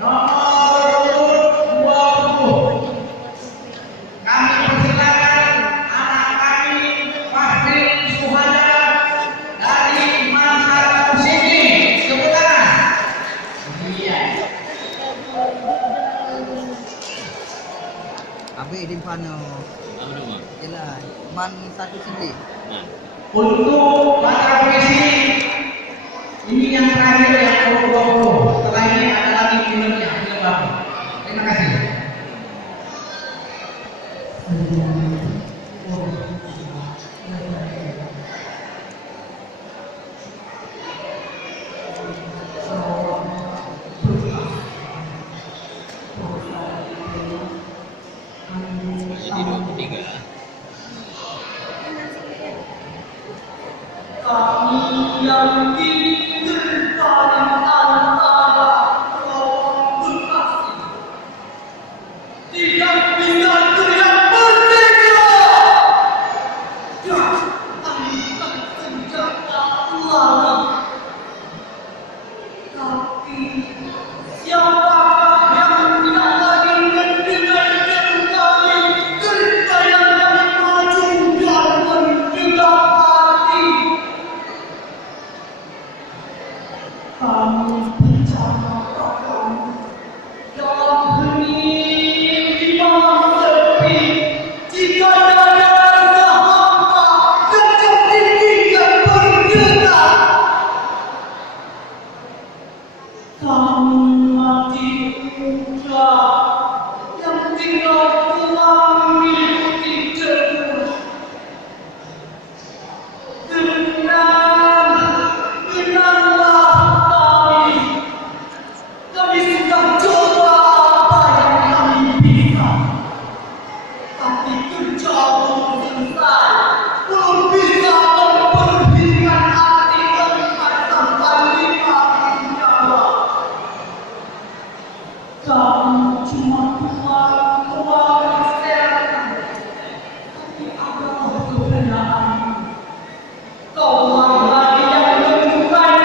nomor urut 20. Kami persilakan anak kami Fahri Suhada dari Manggarai sini. Tepuk tangan. Iya. Abi Dimpano. Jelas. Man satu sendiri. Untuk para polisi ini yang terakhir yang nomor 20. Setelah ini ada lagi filmnya, film baru. Terima kasih. Kami yang ingin paling antara orang berkasih tidak bisa teriak merdeka dan angkat senjata lagi. Tapi siapakah yang tidak lagi mendengarkan kami berbayang dari maju dan mendengar hati. Kami bicara padamu dalam hening di malam sepi. Jika dada rasa hampa, gajah tinggikan bergerak. Kami mati muda yang tinggal pulang mengikuti debu. Kami sudah coba apa yang kami bisa, tapi kerja belum selesai, belum bisa memperhatikan hati 4 sampai 5 nyawa. Kami cuma keluar kesehatan, tapi adalah kebenaran. Kau lagi yang menunjukkan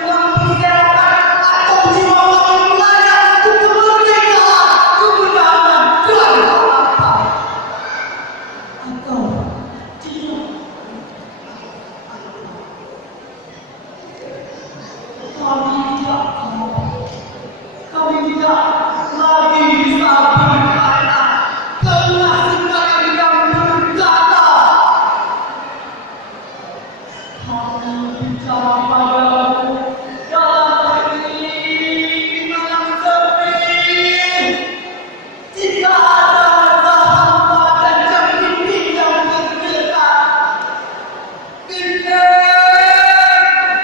uang kesehatan atau jiwa layak untuk kemerdekaan, kebenaran dan apa? Atau tidak? Kami tidak tahu. Kami tidak lagi bisa berkata karena sekarang yang berkata. Kami bicara padamu dalam hening di malam sepi. Jika ada rasa hampa dan jangkrik yang bergerak,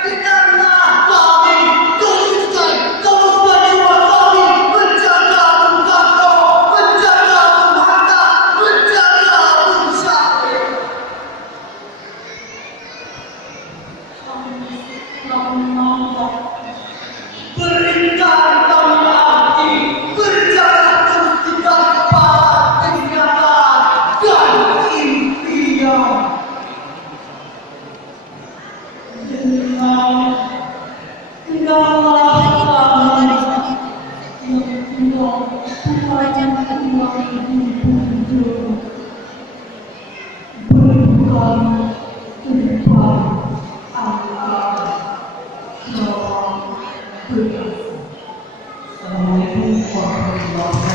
dengarlah kami, tunjukkan kamu sebagai kami, menjaga Bung Karno, menjaga Bung Hatta, menjaga Bung Syahrir. Kami telah menolak, berikan kami hati, berjalan terus di tempat kenyataan dan impian. Tinggallah kami yang tinggal bukan uang hidup, bukan tempat antara orang berkasih. Assalamualaikum warahmatullahi wabarakatuh.